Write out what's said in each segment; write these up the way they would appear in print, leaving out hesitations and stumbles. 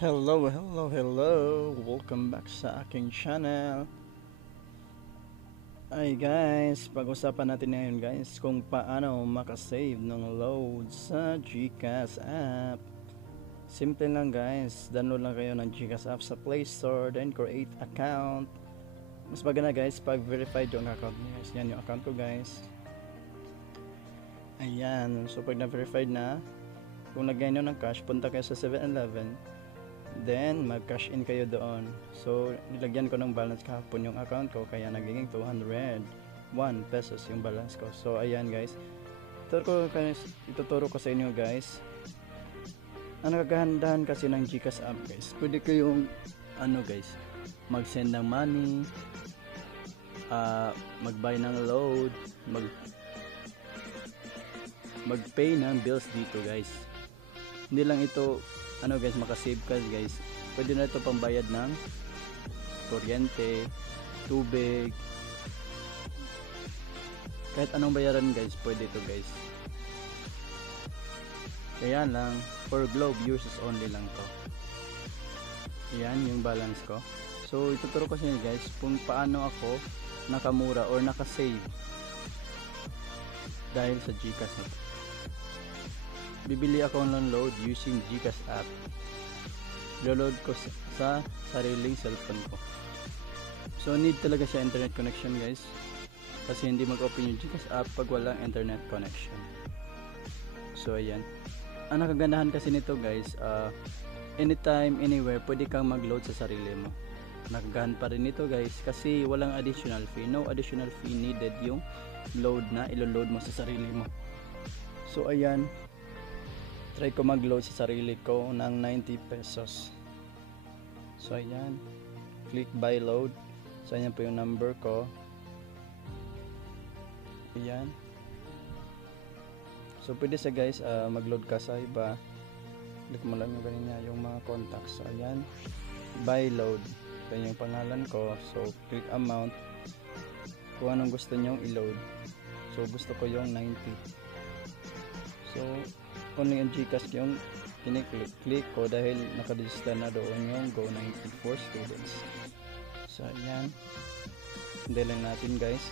Hello. Welcome back sa aking channel. Ay guys, pag-usapan natin ngayon guys kung paano makasave ng load sa GCash app. Simple lang guys, download lang kayo ng GCash app sa Play Store, then create account. Mas maganda guys pag verified yung account niyo guys. Yan yung account ko guys. Ayan, so pag na-verified na, kung lagyan nyo ng cash, punta kayo sa 7-Eleven, then mag cash in kayo doon. So nilagyan ko ng balance kahapon yung account ko, kaya naging 201 pesos yung balance ko. So ayan guys, ituturo ko sa inyo guys ang naghahandahan kasi ng GCash app guys. Pwede kayong guys, mag send ng money, mag buy ng load, mag pay ng bills dito guys. Hindi lang ito guys, makasave ka guys. Pwede na ito pambayad ng kuryente, tubig, kahit anong bayaran guys, pwede ito guys. Kaya lang, for Globe users only lang to. Yan yung balance ko. So ituturo ko sa inyo guys kung paano ako nakamura or nakasave dahil sa GCash na to. Bibili ako ng load using GCash app. Download ko sa sariling cellphone ko. So need talaga siya internet connection guys, kasi hindi mag-open yung GCash app pag walang internet connection. So ayan, ang nakagandahan kasi nito guys, anytime, anywhere, pwede kang mag-load sa sarili mo. Nakagahan pa rin nito guys kasi walang additional fee. No additional fee needed yung load na ilo-load mo sa sarili mo. So ayan, try ko mag-load sa sarili ko ng 90 pesos. So ayan, click buy load. So ayan po yung number ko. Ayan. So pwede sa guys, mag-load ka sa iba. Click mo lang yung ganyan, yung mga contacts. So ayan, buy load. So yung pangalan ko. So click amount, kung anong gusto nyong i-load. So gusto ko yung 90. So kung yung GCash yung click ko dahil nakaregister na doon yung Go94 students. So ayan, hindi lang natin guys.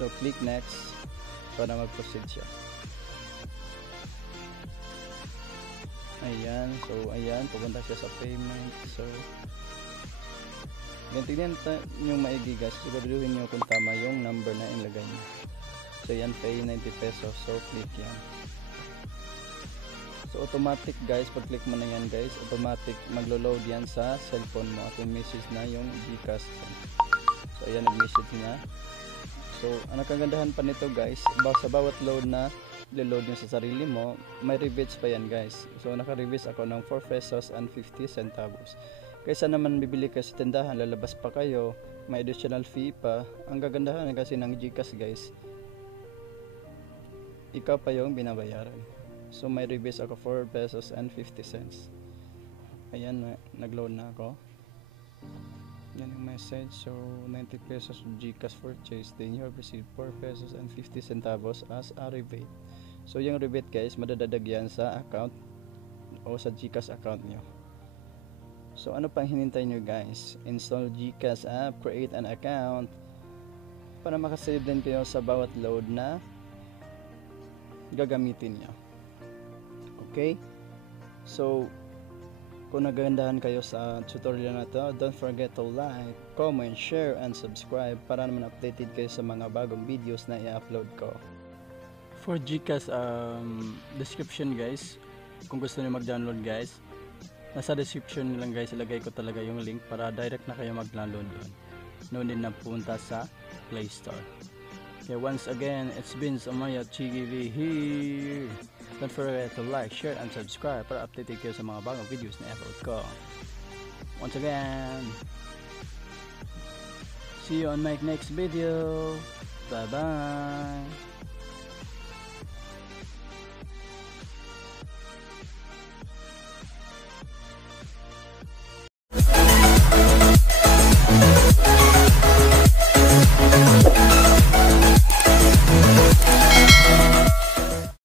So click next para mag-proceed siya. Ayan, so ayan, pupunta siya sa payment. So tignan yung maigi guys, siguraduhin nyo kung tama yung number na ilagay nyo. So yan, pay 90 pesos. So click yan. So automatic guys, pag click mo na yan guys, automatic maglo-load yan sa cellphone mo at yung message na yung GCash. So ayan, nag-message na. So ang nakagandahan pa nito guys, sa bawat load na lo-load nyo sa sarili mo, may rebates pa yan guys. So naka-rebates ako ng 4 pesos and 50 centavos. Kaysa naman bibili kayo sa tindahan, lalabas pa kayo, may additional fee pa. Ang gagandahan kasi ng GCash guys, ikaw pa yung binabayaran. So may rebates ako 4 pesos and 50 cents. Ayan, nag-load na ako. Yan yung message. So 90 pesos GCash purchase, then you have received 4 pesos and 50 centavos as a rebate. So yung rebate guys, madadadag yan sa account o sa GCash account nyo. So ano pang hinintay nyo guys? Install GCash app, create an account para makasave din kayo sa bawat load na gagamitin niya. Okay, so kung nagandahan kayo sa tutorial na to, don't forget to like, comment, share, and subscribe para naman updated kayo sa mga bagong videos na i-upload ko. For GCash description guys, kung gusto niyo mag-download guys, nasa description lang guys, ilagay ko talaga yung link para direct na kayo mag-download doon. No need na punta sa Play Store. Okay, once again, it's been Samaya TV here. Don't forget to like, share, and subscribe para updated kayo sa mga bagong videos na i-upload ko. Once again, see you on my next video. Bye bye.